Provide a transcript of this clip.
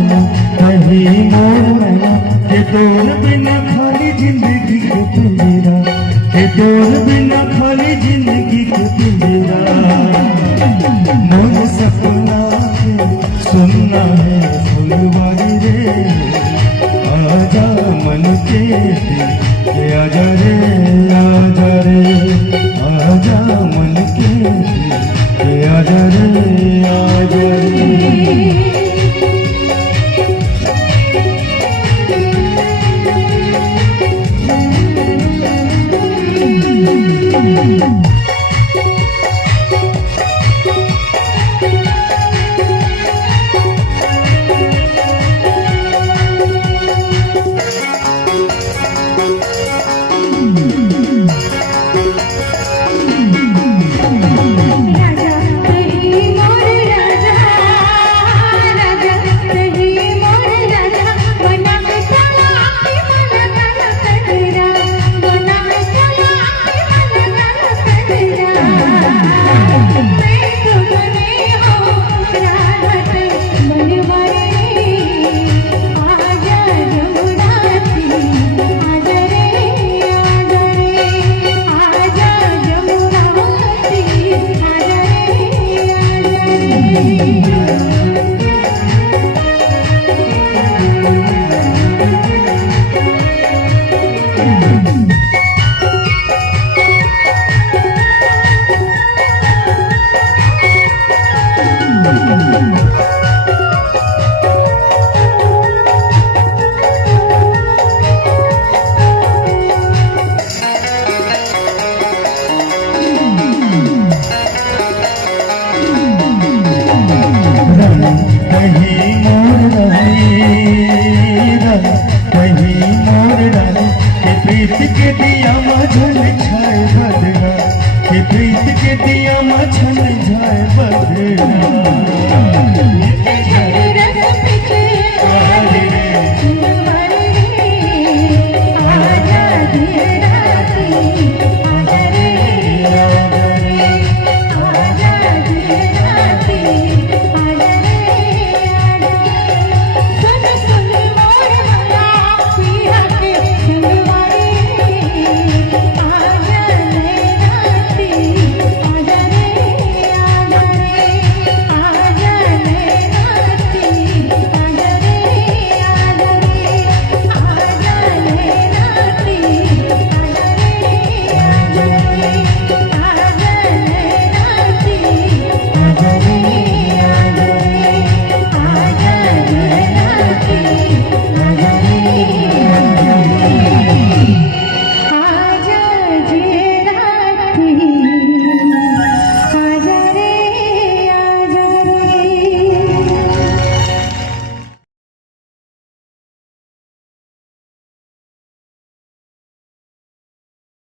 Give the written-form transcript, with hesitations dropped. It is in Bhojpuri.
कहीं मोर मैना के तोर बिना खाली जिंदगी को पिंजरा के तोर बिना खाली जिंदगी को पिंजरा मोर सपना के सुनना है फुलवारी रे आजा मन के आजा रे आजा रे आजा मन के आजा रे आजा रे प्रीत के दिया मझल छाए बदरा के प्रीत के दिया मझल छाए बदरा